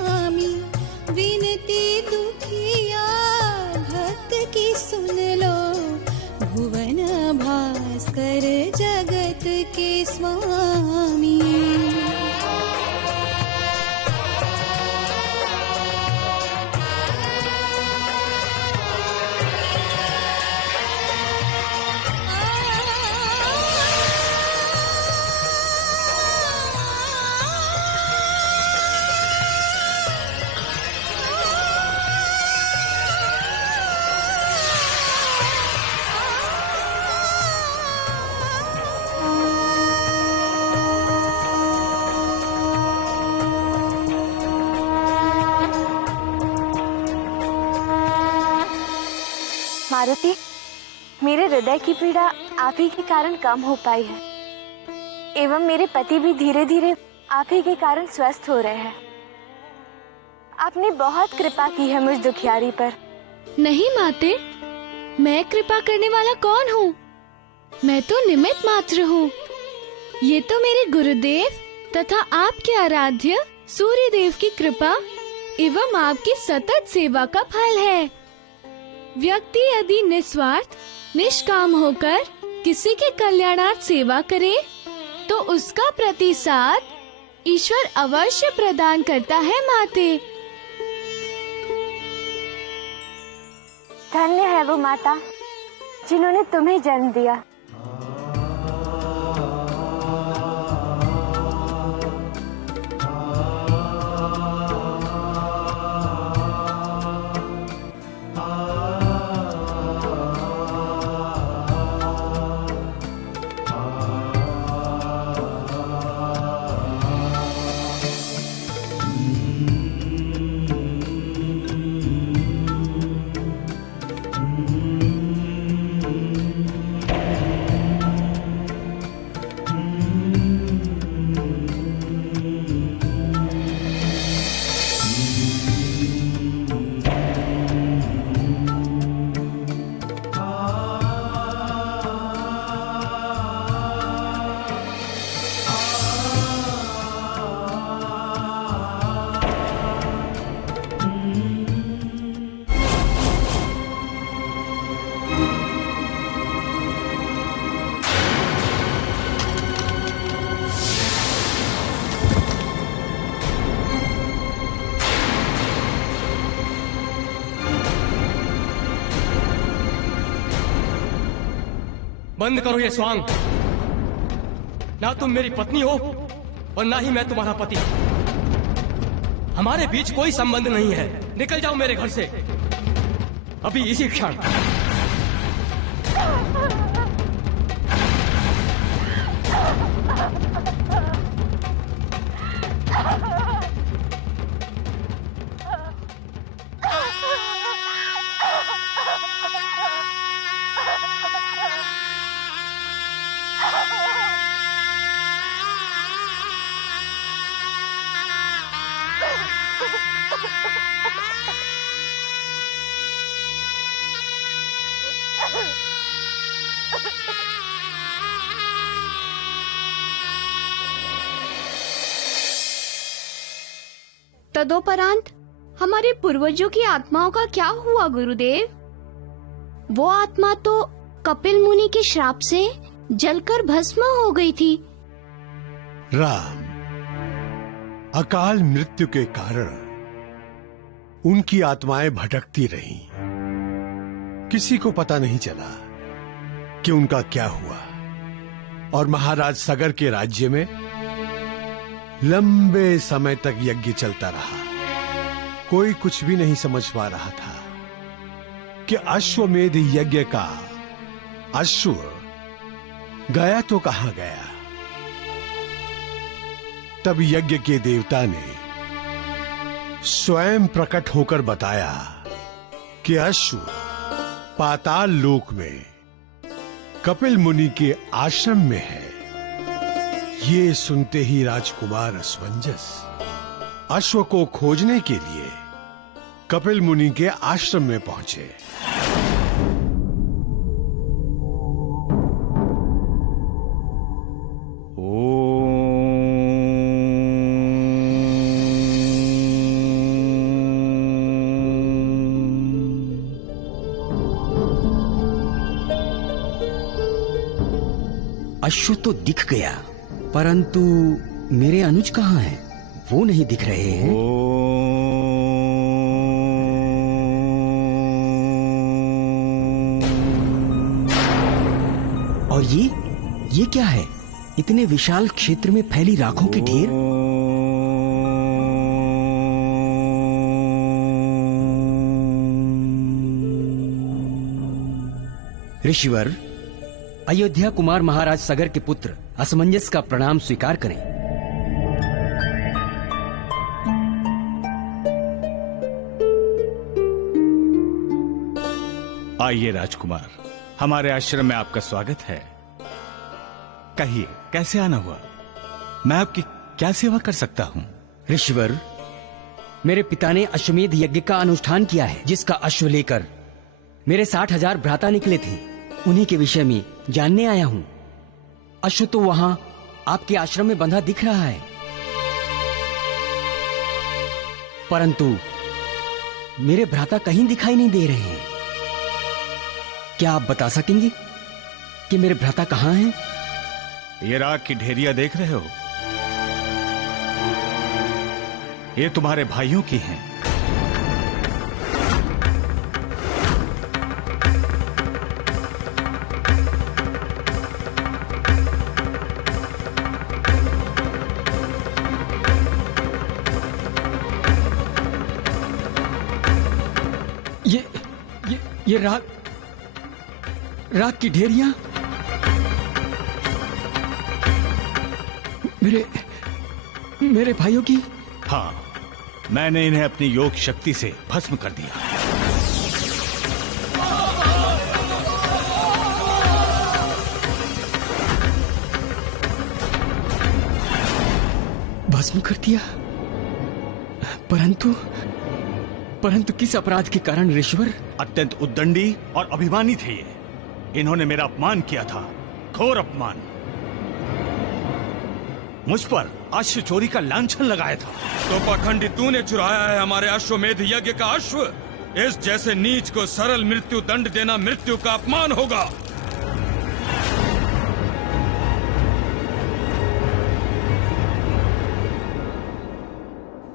स्वामी, विनती दुखिया भक्त की सुन लो, भुवन भास्कर जगत के स्वामी। मारुति, मेरे हृदय की पीड़ा आप ही के कारण कम हो पाई है, एवं मेरे पति भी धीरे धीरे आप ही के कारण स्वस्थ हो रहे हैं। आपने बहुत कृपा की है मुझ दुखियारी पर। नहीं माते, मैं कृपा करने वाला कौन हूँ? मैं तो निमित्त मात्र हूँ। ये तो मेरे गुरुदेव तथा आपके आराध्य सूर्य देव की कृपा एवं आपकी सतत सेवा का फल है। व्यक्ति यदि निस्वार्थ निष्काम होकर किसी के कल्याणार्थ सेवा करे तो उसका प्रतिसाद ईश्वर अवश्य प्रदान करता है माते। धन्य है वो माता जिन्होंने तुम्हें जन्म दिया। बंद करो ये स्वांग। ना तुम मेरी पत्नी हो और ना ही मैं तुम्हारा पति। हमारे बीच कोई संबंध नहीं है। निकल जाओ मेरे घर से अभी, इसी क्षण। तदोपरांत हमारे पूर्वजों की आत्माओं का क्या हुआ गुरुदेव? वो आत्मा तो कपिल मुनि के श्राप से जलकर भस्म हो गई थी। राम, अकाल मृत्यु के कारण उनकी आत्माएं भटकती रहीं। किसी को पता नहीं चला कि उनका क्या हुआ। और महाराज सगर के राज्य में लंबे समय तक यज्ञ चलता रहा। कोई कुछ भी नहीं समझ पा रहा था कि अश्वमेध यज्ञ का अश्व गया तो कहां गया। तब यज्ञ के देवता ने स्वयं प्रकट होकर बताया कि अश्व पाताल लोक में कपिल मुनि के आश्रम में है। ये सुनते ही राजकुमार असमंजस अश्व को खोजने के लिए कपिल मुनि के आश्रम में पहुंचे। अश्व तो दिख गया, परंतु मेरे अनुज कहाँ हैं? वो नहीं दिख रहे हैं। और ये क्या है? इतने विशाल क्षेत्र में फैली राखों की ढेर। ऋषिवर, अयोध्या कुमार महाराज सगर के पुत्र असमंजस का प्रणाम स्वीकार करें। आइए राजकुमार, हमारे आश्रम में आपका स्वागत है। कहिए, कैसे आना हुआ? मैं आपकी क्या सेवा कर सकता हूं? ऋषिवर, मेरे पिता ने अश्वमेध यज्ञ का अनुष्ठान किया है, जिसका अश्व लेकर मेरे 60,000 भ्राता निकले थे। उन्हीं के विषय में जानने आया हूं। अश्व तो वहां आपके आश्रम में बंधा दिख रहा है, परंतु मेरे भ्राता कहीं दिखाई नहीं दे रहे हैं। क्या आप बता सकेंगे कि मेरे भ्राता कहां हैं? ये राख की ढेरिया देख रहे हो? ये तुम्हारे भाइयों की हैं। ये राख की ढेरियां मेरे भाइयों की। हाँ, मैंने इन्हें अपनी योग शक्ति से भस्म कर दिया। भस्म कर दिया? परंतु किस अपराध के कारण ऋषिवर? अत्यंत उद्दंडी और अभिमानी थे ये। इन्होंने मेरा अपमान किया था, घोर अपमान। मुझ पर अश्व चोरी का लांछन लगाया था। तो पाखंडी तूने चुराया है हमारे अश्वमेध यज्ञ का अश्व। इस जैसे नीच को सरल मृत्यु दंड देना मृत्यु का अपमान होगा।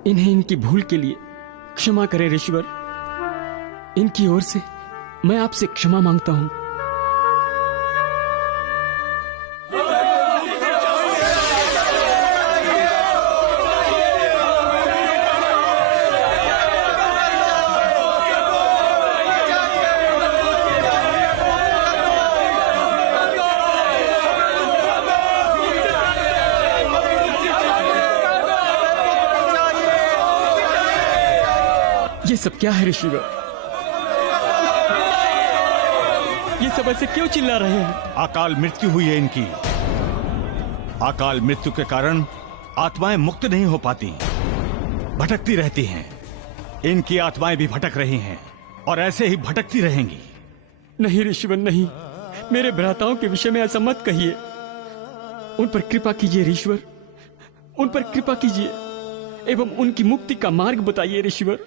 इन्हें इनकी भूल के लिए क्षमा करें ऋषिवर। इनकी ओर से मैं आपसे क्षमा मांगता हूं। ये सब क्या है ऋषिवर? ये सब ऐसे क्यों चिल्ला रहे हैं? अकाल मृत्यु हुई है इनकी। अकाल मृत्यु के कारण आत्माएं मुक्त नहीं हो पाती, भटकती रहती हैं। इनकी आत्माएं भी भटक रही हैं और ऐसे ही भटकती रहेंगी। नहीं ऋषिवर, नहीं। मेरे भ्राताओं के विषय में ऐसा मत कहिए। उन पर कृपा कीजिए ऋषिवर, उन पर कृपा कीजिए एवं उनकी मुक्ति का मार्ग बताइए ऋषिवर।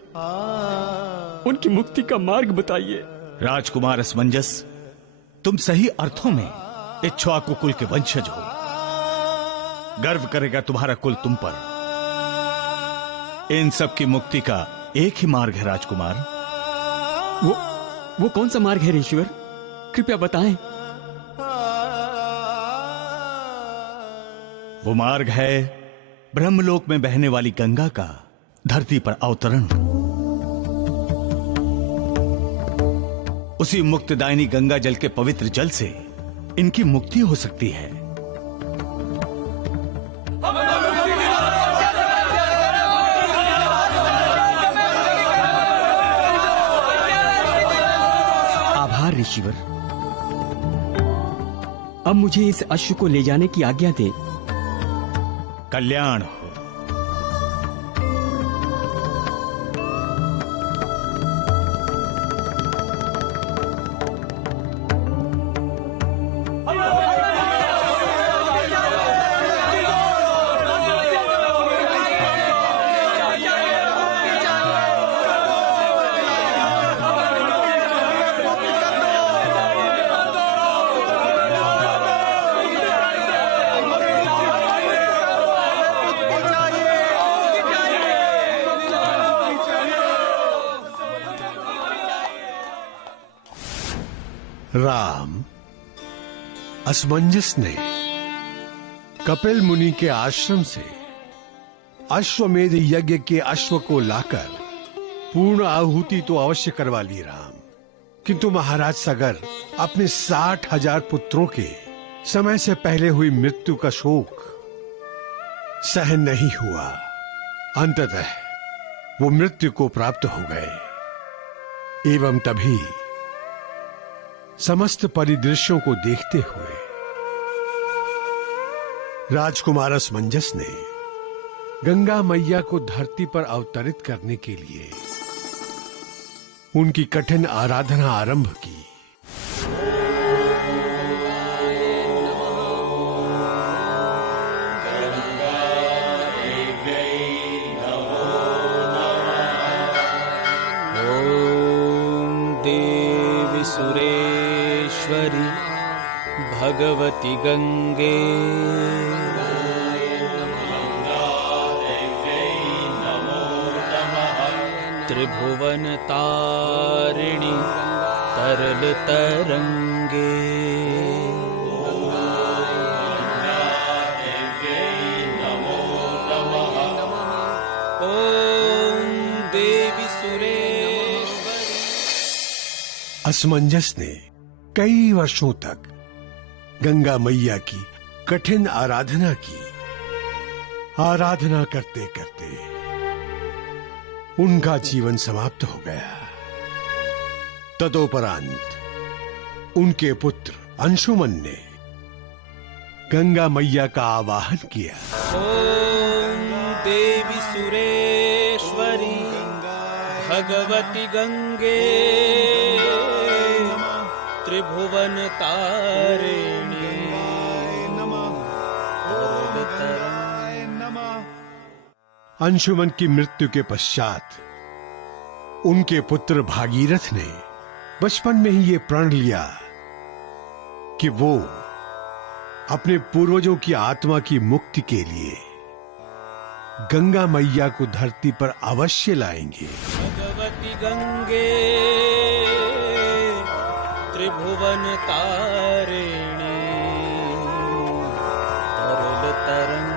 उनकी मुक्ति का मार्ग बताइए। राजकुमार असमंजस, तुम सही अर्थों में इक्ष्वाकु कुल के वंशज हो। गर्व करेगा तुम्हारा कुल तुम पर। इन सब की मुक्ति का एक ही मार्ग है राजकुमार। वो कौन सा मार्ग है ऋषिवर? कृपया बताएं। वो मार्ग है ब्रह्मलोक में बहने वाली गंगा का धरती पर अवतरण। उसी मुक्तिदायिनी गंगा जल के पवित्र जल से इनकी मुक्ति हो सकती है। आभार ऋषिवर। अब मुझे इस अश्व को ले जाने की आज्ञा दे। कल्याण हो। राम असमंजस ने कपिल मुनि के आश्रम से अश्वमेध यज्ञ के अश्व को लाकर पूर्ण आहुति तो अवश्य करवा ली राम, किंतु महाराज सगर अपने 60,000 पुत्रों के समय से पहले हुई मृत्यु का शोक सहन नहीं हुआ। अंततः वो मृत्यु को प्राप्त हो गए। एवं तभी समस्त परिदृश्यों को देखते हुए राजकुमार असमंजस ने गंगा मैया को धरती पर अवतरित करने के लिए उनकी कठिन आराधना आरंभ की। देवी सुरेश्वरी भगवती गंगे त्रिभुवन तारिणी तरल तरंगे ओम देवी सुरेश्वरी। असमंजस ने कई वर्षों तक गंगा मैया की कठिन आराधना की। आराधना करते करते उनका जीवन समाप्त हो गया। तदोपरांत उनके पुत्र अंशुमन ने गंगा मैया का आवाहन किया। ओम देवी सुरेश्वरी भगवती गंगे त्रिभुवन तारिणी अंशुमन की मृत्यु के पश्चात उनके पुत्र भागीरथ ने बचपन में ही ये प्रण लिया कि वो अपने पूर्वजों की आत्मा की मुक्ति के लिए गंगा मैया को धरती पर अवश्य लाएंगे। भगवती गंगे त्रिभुवन तारिणी तरल तरंगे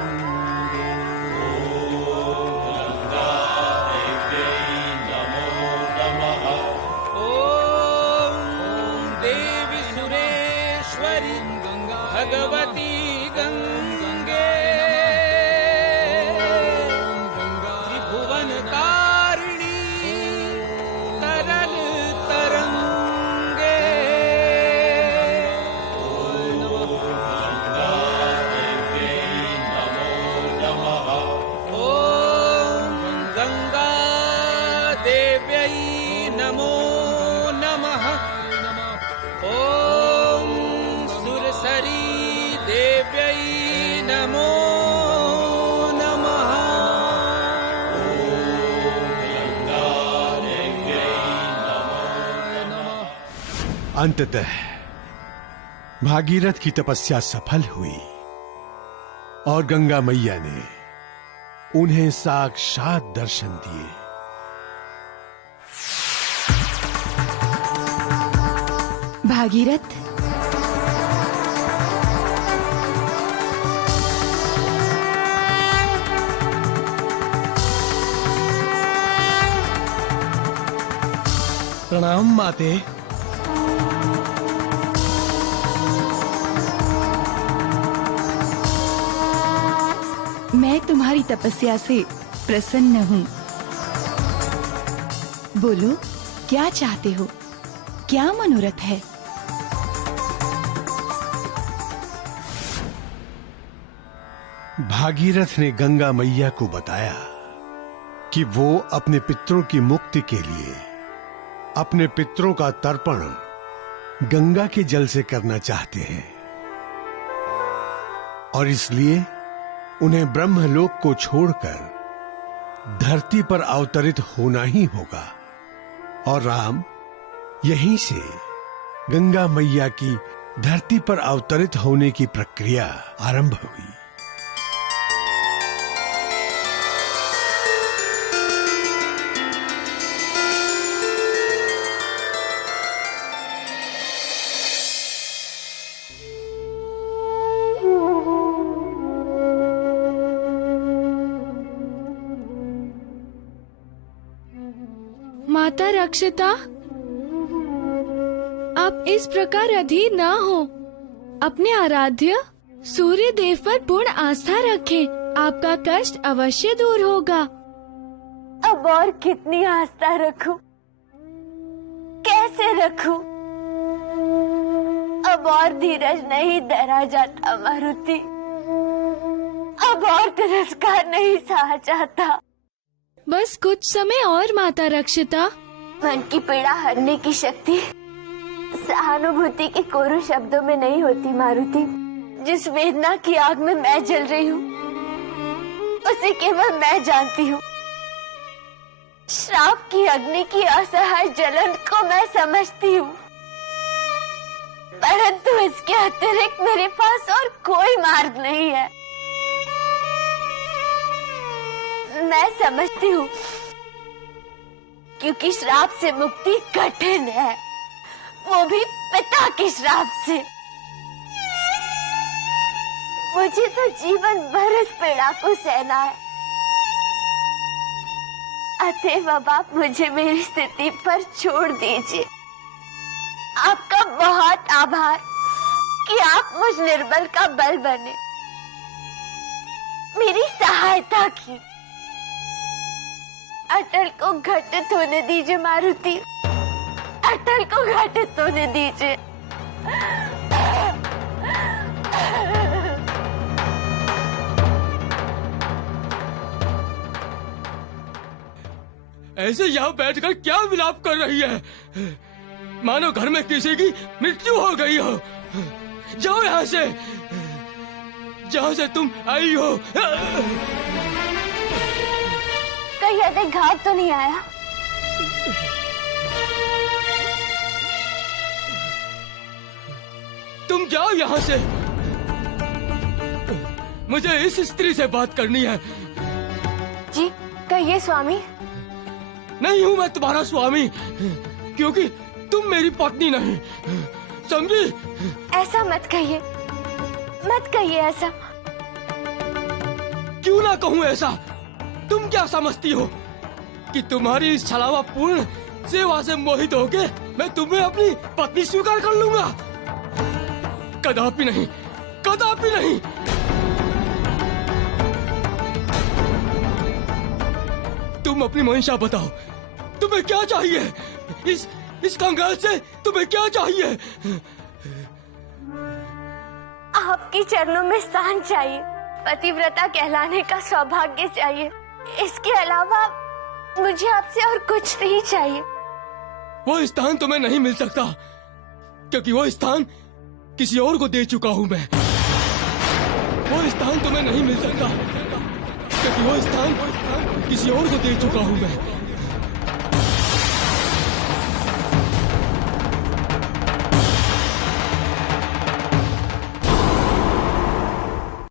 भगवती गंगे त्रिभुवन तारिणी तरल तरंगे ओम गंगा देव्यै नमो नमः। ओम सुरसरी देव्यै नमो नमः। अंततः भागीरथ की तपस्या सफल हुई और गंगा मैया ने उन्हें साक्षात दर्शन दिए। भागीरथ, प्रणाम माते। मैं तुम्हारी तपस्या से प्रसन्न हूँ। बोलो, क्या चाहते हो? क्या मनोरथ है? भागीरथ ने गंगा मैया को बताया कि वो अपने पितरों की मुक्ति के लिए अपने पितरों का तर्पण गंगा के जल से करना चाहते हैं और इसलिए उन्हें ब्रह्मलोक को छोड़कर धरती पर अवतरित होना ही होगा। और राम, यहीं से गंगा मैया की धरती पर अवतरित होने की प्रक्रिया आरंभ हुई। माता रक्षिता, आप इस प्रकार अधीर ना हो। अपने आराध्य सूर्य देव पर पूर्ण आस्था रखें। आपका कष्ट अवश्य दूर होगा। अब और कितनी आस्था रखूं? कैसे रखूं? अब और धीरज नहीं धरा जाता मारुति। अब और तिरस्कार नहीं सहा जाता। बस कुछ समय और माता रक्षिता। मन की पीड़ा हरने की शक्ति सहानुभूति के कोरे शब्दों में नहीं होती मारुति। जिस वेदना की आग में मैं जल रही हूँ उसे केवल मैं जानती हूँ। श्राप की अग्नि की असहाय जलन को मैं समझती हूँ, परंतु इसके अतिरिक्त मेरे पास और कोई मार्ग नहीं है। मैं समझती हूँ क्योंकि श्राप से मुक्ति कठिन है, वो भी पिता के श्राप से। मुझे तो जीवन भर इस पीड़ा को सहना है। अतएव अब आप मुझे मेरी स्थिति पर छोड़ दीजिए। आपका बहुत आभार कि आप मुझ निर्बल का बल बने, मेरी सहायता की। अटल को घटित होने दीजिए मारुति, अटल को घटित होने दीजिए। ऐसे यहाँ बैठकर क्या विलाप कर रही है? मानो घर में किसी की मृत्यु हो गई हो। जाओ यहाँ से, जहाँ से तुम आई हो। कहीं अधिक घाव तो नहीं आया? तुम जाओ यहाँ से, मुझे इस स्त्री से बात करनी है। जी कहिए स्वामी। नहीं हूँ मैं तुम्हारा स्वामी, क्योंकि तुम मेरी पत्नी नहीं, समझी? ऐसा मत कहिए, मत कहिए ऐसा। क्यों ना कहूँ ऐसा? तुम क्या समझती हो कि तुम्हारी इस छलावा पूर्ण सेवा से मोहित होके मैं तुम्हें अपनी पत्नी स्वीकार कर लूंगा? कदापि नहीं, कदापि नहीं। तुम अपनी मंशा बताओ, तुम्हें क्या चाहिए? इस कंगाल से तुम्हें क्या चाहिए? आपके चरणों में स्थान चाहिए, पतिव्रता कहलाने का सौभाग्य चाहिए। इसके अलावा मुझे आपसे और कुछ नहीं चाहिए। वो स्थान तुम्हें नहीं मिल सकता, क्योंकि वो स्थान किसी और को दे चुका हूं मैं। वो स्थान तुम्हें नहीं मिल सकता, क्योंकि वो स्थान किसी और को दे चुका हूं मैं।